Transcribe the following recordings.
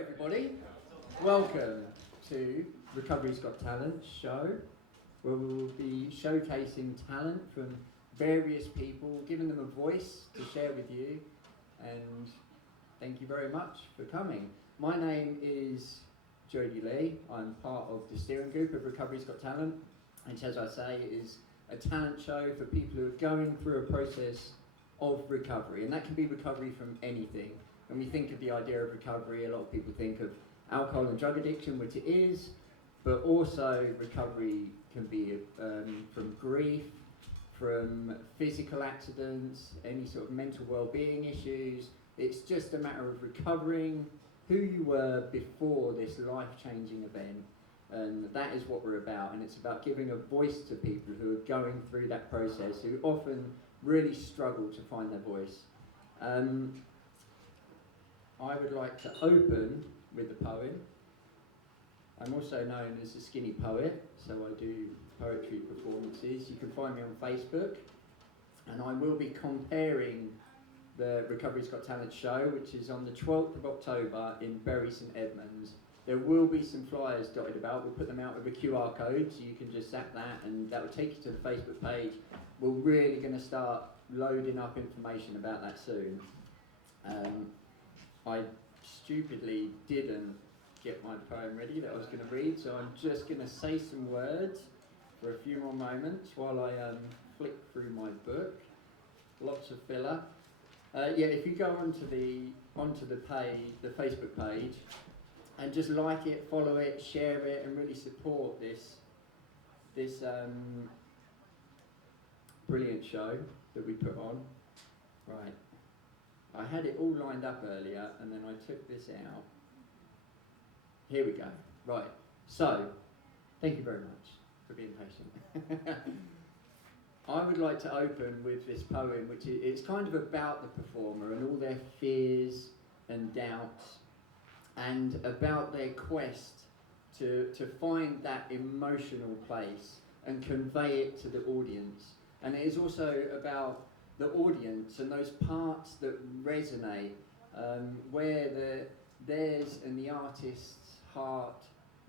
everybody. Welcome to Recovery's Got Talent show, where we will be showcasing talent from various people, giving them a voice to share with you, and thank you very much for coming. My name is Jody Lee. I'm part of the steering group of Recovery's Got Talent, which, as I say, is a talent show for people who are going through a process of recovery, and that can be recovery from anything. When we think of the idea of recovery, a lot of people think of alcohol and drug addiction, which it is, but also recovery can be from grief, from physical accidents, any sort of mental well-being issues. It's just a matter of recovering who you were before this life-changing event, and that is what we're about. And it's about giving a voice to people who are going through that process, who often really struggle to find their voice. I would like to open with a poem. I'm also known as the Skinny Poet, so I do poetry performances. You can find me on Facebook, and I will be comparing the Recovery's Got Talent show, which is on the 12th of October in Bury St Edmunds. There will be some flyers dotted about. We'll put them out with a QR code, so you can just zap that, and that will take you to the Facebook page. We're really going to start loading up information about that soon. I stupidly didn't get my poem ready that I was going to read, so I'm just going to say some words for a few more moments while I flick through my book. Lots of filler. If you go onto the page, the Facebook page, and just like it, follow it, share it, and really support this brilliant show that we put on. Right. I had it all lined up earlier, and then I took this out. Here we go. Right. So, thank you very much for being patient. I would like to open with this poem, which it's kind of about the performer and all their fears and doubts, and about their quest to find that emotional place and convey it to the audience. And it is also about the audience and those parts that resonate, where theirs and the artist's heart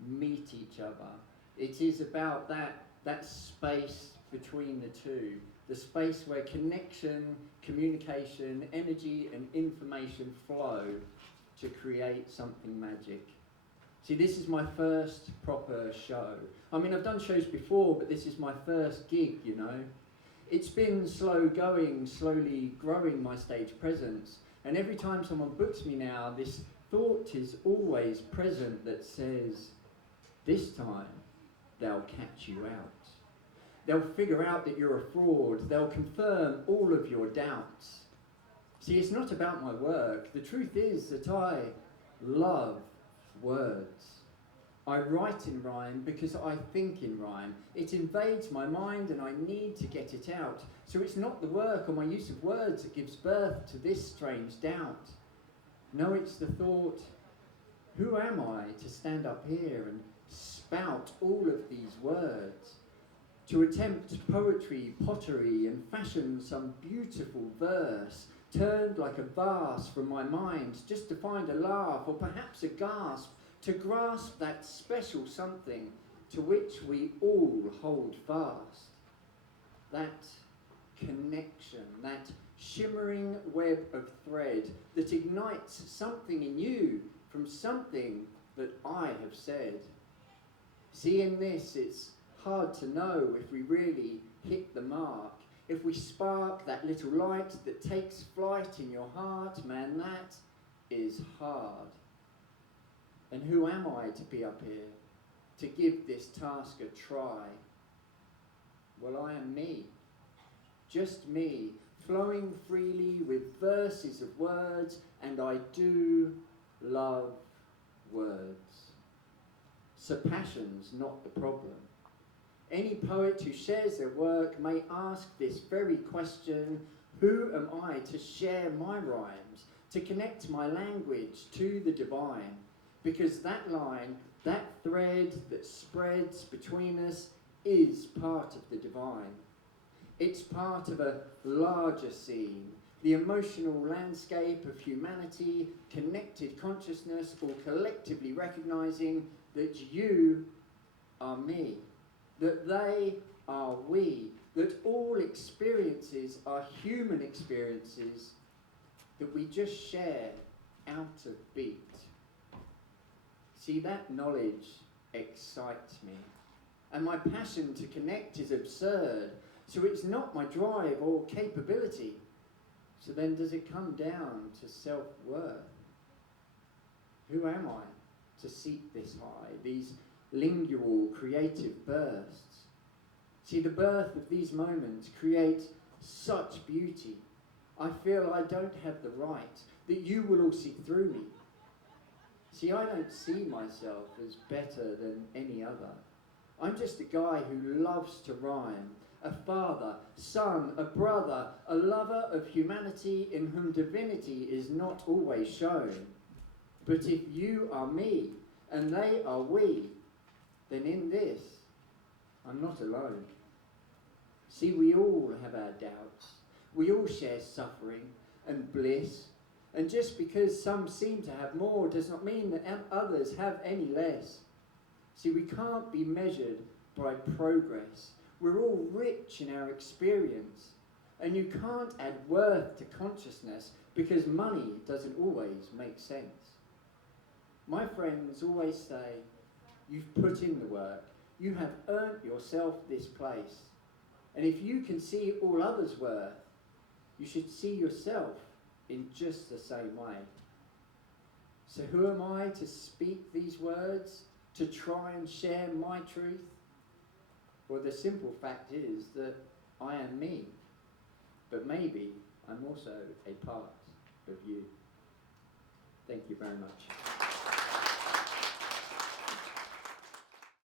meet each other. It is about that space between the two, the space where connection, communication, energy and information flow to create something magic. See, this is my first proper show. I mean, I've done shows before, but this is my first gig, you know. It's been slow going, slowly growing my stage presence. And every time someone books me now, this thought is always present that says, this time they'll catch you out. They'll figure out that you're a fraud. They'll confirm all of your doubts. See, it's not about my work. The truth is that I love words. I write in rhyme because I think in rhyme. It invades my mind and I need to get it out. So it's not the work or my use of words that gives birth to this strange doubt. No, it's the thought, who am I to stand up here and spout all of these words? To attempt poetry, pottery, and fashion some beautiful verse, turned like a vase from my mind, just to find a laugh or perhaps a gasp, to grasp that special something to which we all hold fast. That connection, that shimmering web of thread that ignites something in you from something that I have said. See, in this, it's hard to know if we really hit the mark. If we spark that little light that takes flight in your heart, man, that is hard. And who am I to be up here, to give this task a try? Well, I am me, just me, flowing freely with verses of words, and I do love words. So passion's not the problem. Any poet who shares their work may ask this very question, who am I to share my rhymes, to connect my language to the divine? Because that line, that thread that spreads between us is part of the divine. It's part of a larger scene, the emotional landscape of humanity, connected consciousness, or collectively recognizing that you are me, that they are we, that all experiences are human experiences that we just share out of beat. See, that knowledge excites me. And my passion to connect is absurd. So it's not my drive or capability. So then does it come down to self-worth? Who am I to seek this high, these lingual creative bursts? See, the birth of these moments create such beauty. I feel I don't have the right, that you will all see through me. See, I don't see myself as better than any other. I'm just a guy who loves to rhyme, a father, son, a brother, a lover of humanity in whom divinity is not always shown. But if you are me and they are we, then in this, I'm not alone. See, we all have our doubts. We all share suffering and bliss. And just because some seem to have more does not mean that others have any less. See, we can't be measured by progress. We're all rich in our experience. And you can't add worth to consciousness because money doesn't always make sense. My friends always say, you've put in the work. You have earned yourself this place. And if you can see all others' worth, you should see yourself in just the same way. So who am I to speak these words, to try and share my truth? Well, the simple fact is that I am me, but maybe I'm also a part of you. Thank you very much.